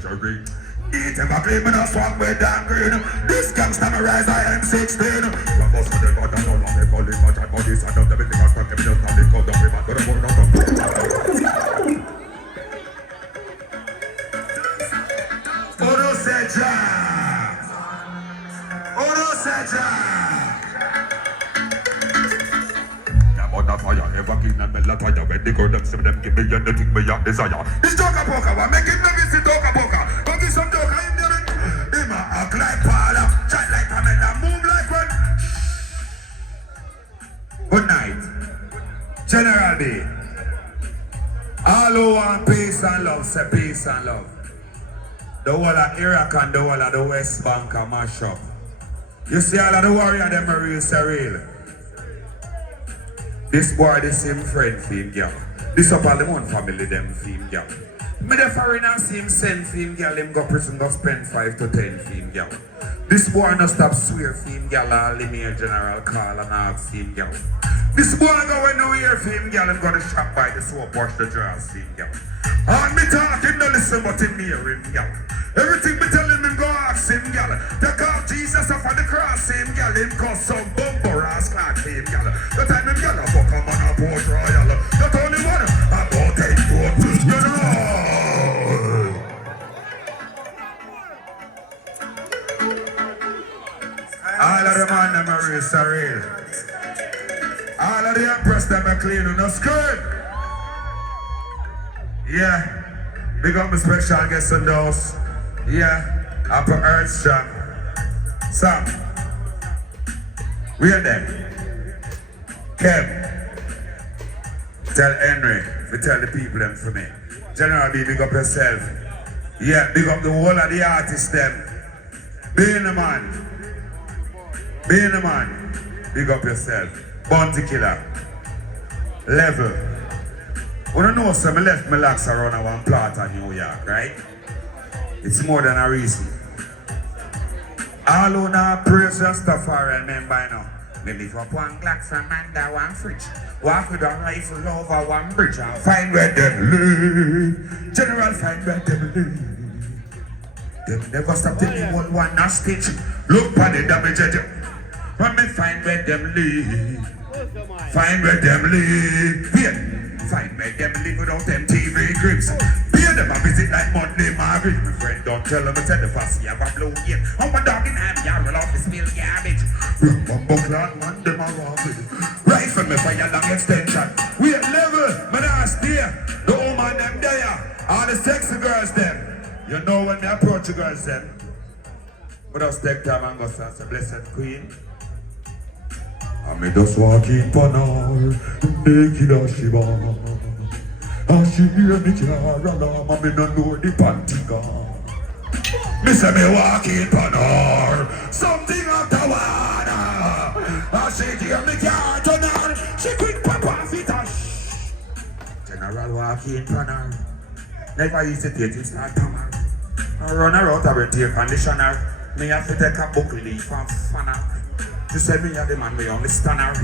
treasury. Eat him a clean, me no swag with damn green. This gangsta me rise, I am 16. From most of them, but I don't know me call it, but I call this, I don't have anything else, but I don't have it, call them, but I don't know. Oro Seja! Oro Seja! Fire, ever king and melt fire. When they go them, some of them give me anything me a desire. This talk a poker, what make it no visit talk a poker. Come give some talk, I am there. Him a act like Paula, chat like a man, and move like one. Good night, General B. All who want peace and love, say peace and love. The whole of Iraq and the whole of the West Bank are mash up. You see all of the warrior, them are real, say real. This boy, the same friend theme girl. This up all the one family them theme girl. Me the foreigner see him send theme girl, him go prison go spend 5 to 10 theme girl. This boy no stop swear theme girl, all the mayor general call and ask theme girl. This boy go when no hear theme girl, him go to shop by the soap wash the drawers theme girl. And me talk him no listen but him hear him girl. Everything me tell him go ask him girl. Take off Jesus off on the cross him girl, him cause some bumper ass clad him girl. The time him girl a fuck a man a Port Royal. Not only one, about 8 foot, you know. All of the man them are real, sorry. All of the empress them are clean and no skirt. Yeah. Big up my special guest on those. Yeah. Upper Earth Strong. Sam. We are there. Kev. Tell Henry. We tell the people them for me. General B, big up yourself. Yeah, big up the whole of the artists them. Being the man. Being the man. Big up yourself. Bounty Killer. Level. You don't know, so I left my locks around one plot in New York, right? It's more than a reason. All who now praise Rastafari, remember now. Me live up one Glock from under one fridge. Walk with a rifle over one bridge and find where them live. General, find where them live. Them never stop till me one a stitch. Look on the damage at them. When me find where them live. Find where them live. Yeah. Find where them live without them TV grips. Pay them a visit like Monday Margaret. My friend don't tell them, I tell the fuss, you have a blow game. I'm a dog in hand, yeah, roll off the spill garbage. Bumbo clock, man, them a robbing. Rifle me fire long extension. We at level, man, I stay. The woman them there. All the sexy girls them. You know when they approach the girls them. But I'll take time and go say, blessed queen. I me just walk in for now, naked as she was. And she hear me car alarm, and me no know the panty gone. Me say me walk in for now, something up the water. And she hear me car turn on, she quick pop off it and shh. General walk in for now, never hesitate, it's not hammer. I run around with the air conditioner, me have to take a book leaf and fan out. She said me are the man, we only stand her.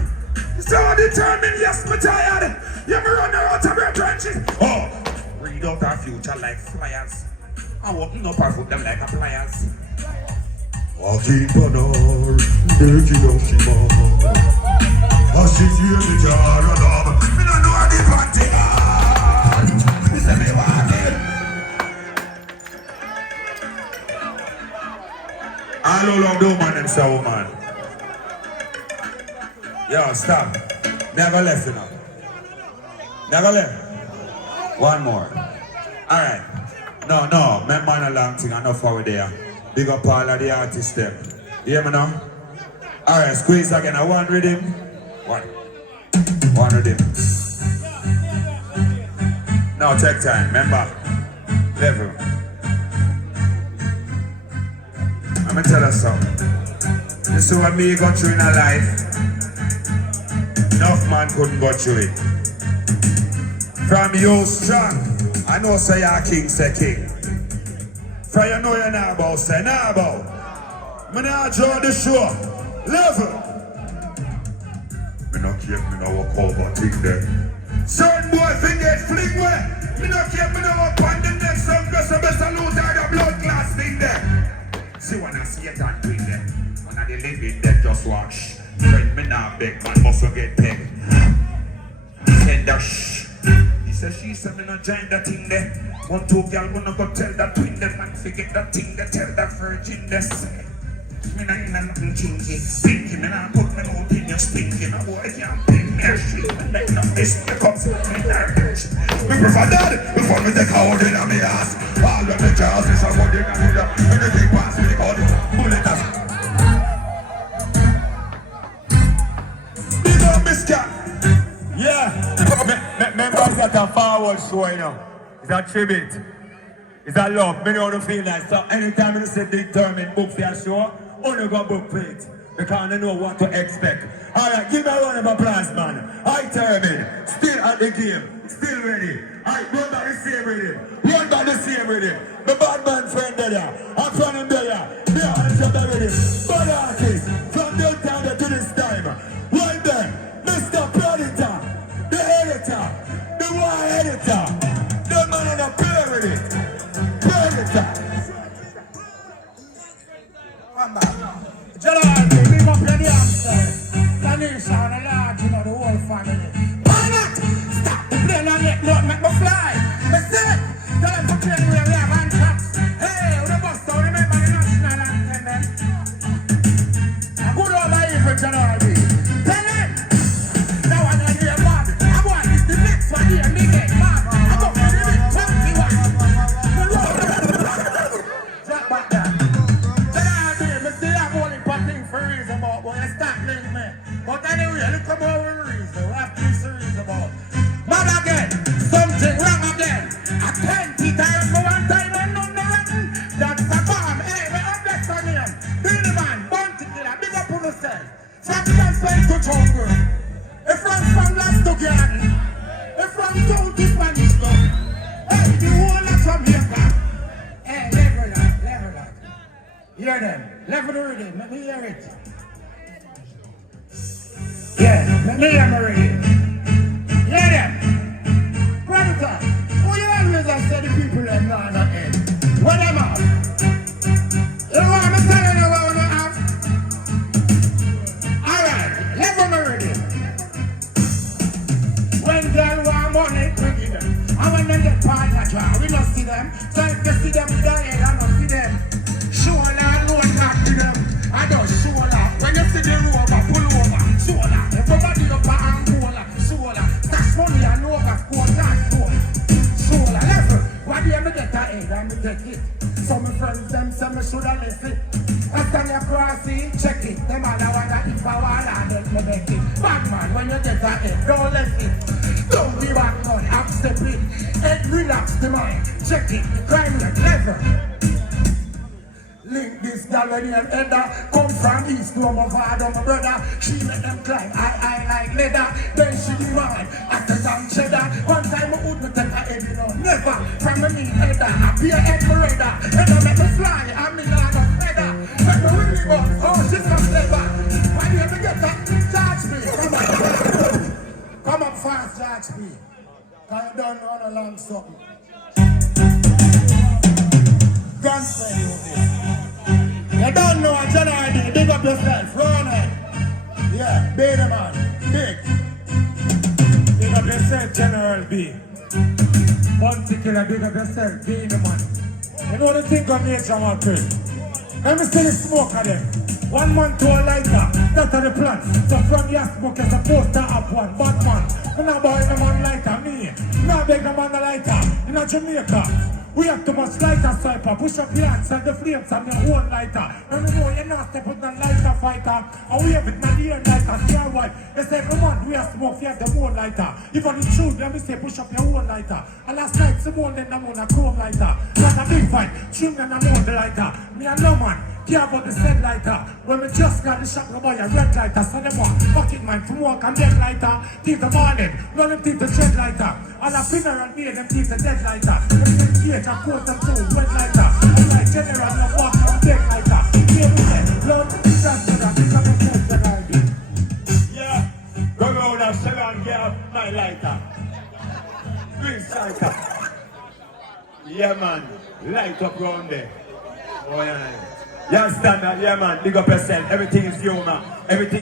So determined, yes, me tired. Yeah, me run out of her trenches. Oh, read out our future like flyers. I'm walking up our foot them like a pliers. Walking for her, naked as she was. As she hear me jar and love, me no know the panty on. Me say me walking. All along the woman and say woman. Yo, stop. Never left enough. Never left. One more. Alright. No, my man a long thing, enough over there. Big up all of the artists them. You hear me now? Alright, squeeze again. I one rhythm. One rhythm. Now take time, remember. Level. I'm gonna tell you something. You see what me got through in a life? Enough man couldn't go through it. From you strong, I know say you're king, say king. From you know you're not about, say not about. Me not draw the show. Level. Me not care, me not walk over thing there. Certain boy think they fling way. Me not care, me not walk on the next song. Special salute to the blood class thing there. See when I see it and doing them. When I the living them just watch. Friend me now beg, man must get pegged. Tender shh. He said she said me not join that thing there. One two girl gonna go tell that twin them man forget that thing they tell that virgin they say. Me nah in nothing kinky. Pinky me nah put me mouth in your stinky. No boy can't pin me a shit. Me make no miss me come see me nervous. Me prefer that before me take a hold in on me ass. All of the jaws is a body and with anything pass me call bullet us. Big up Miss Cat. Yeah, members at a forward show, you know. It's a tribute. It's a love. Me know the feel like so. Anytime you say determined book for your show, only go book for it. Because they know what to expect. Alright, give me a round of applause, man. I determined. Still at the game. Still ready. Alright, run back the same rhythm. Run back the same rhythm. The bad man friend there. I'm from him there. Me on the rhythm. Bad artist. From the time to this time. Right there. Mr. Predator. The editor. The war editor. The man on the pyramid. Predator. Come back. Gerald, big up your youngsters. Tanisha and the lad, you know, the whole family. Why not? Stop the plane and let not make me fly. Me say, tell them to play with your hand traps. Hey, the bus down, remember the national anthem, man. A good old evil, Gerald. Tell them. Now I know you're bad. I want this the next one here, me get mad. I'm up to the big 21. Drop back there. But anyway, look about the reason. We have to the reason about. But again, something wrong again. I 20 times for one time and none the rotten. That's a bomb. Hey, we up that son here. Billy man, bounty killer, big up on yourself. From Transparency to Jungle. If from last to garden. If from town to Spanish town. Hey, the whole lot from here, man. Hey, level that. Hear them. Level the rhythm. Let me hear it. Yeah, let me hear already. Hear them. Predator, who you always have said the people that know not end? What them out? You know what I'm telling you what we have? Alright, let them already. When girl want money, we give them. And when they get partner car, we don't see them. So if you see them with their head, I don't see them. Shoulder, no not to them. I don't shoulder. When you see the rover, pull over. Shoulder. Everybody up at Angola. Shoulder. Stash money and over. Quarter. Shoulder. Level. Why do you ever get that head and me take it? Some friends them say me shoulda left it. After me across it, check it. Them all I wanna if I wanna let me make it. Bad man, when you get that head, don't let it. Don't be back on, upstep it. Head relax the mind. Check it. Crime like level. Link this gal when you header. Come from east to my father, my brother. She let them climb, I like leather. Then she demand, after some cheddar. One time I would not take her head, you know. Never, from the mean header. I be a head for radar. Header make me fly, I'm in line of feather. Make me really go, oh she's so clever. Why you ever get that? Charge me, come up fast, charge me. Cause you don't know how long something. Gunspray you this. You don't know what General D. Big up yourself. Run it. Yeah, be the man. Big. Big up yourself, General B. Bounty killer, big up yourself. Be the man. You know the thing of nature, my friend. Let me see the smoke of them. 1 month to a lighter. That's the plan. So from your smoke, you're supposed to have one. Bad man. I'm not buying a man lighter. Me. I'm not begging a man a lighter. In a Jamaica. We have too much lighter swiper. Push up your hands and the flames and your own lighter. And you know you're not step with a lighter fighter. And we have it in the air lighter. See how white. They say every month we have smoke, we have the own lighter. Even the truth, let me say push up your own lighter. And last night Simone then I'm on a chrome lighter. Like a big fight, trim then I'm on the lighter. Me and no man. Care about the said lighter. When we just got the shop, we buy a red lighter. So them want bucket man from work and dead lighter. Teeth the morning, none them teeth the shed lighter. And a funeral me, them teeth the dead lighter. Them teeth gate and coat them too, red lighter. And like general, no walk and dead lighter. Here we say, love, that's the that, pick up a food that I do. Yeah, go round and sell and get my lighter. Green lighter. Yeah, man. Light up round there. Oh, yeah. You understand that? Yeah, man. Big up yourself. Everything is you, man. Everything.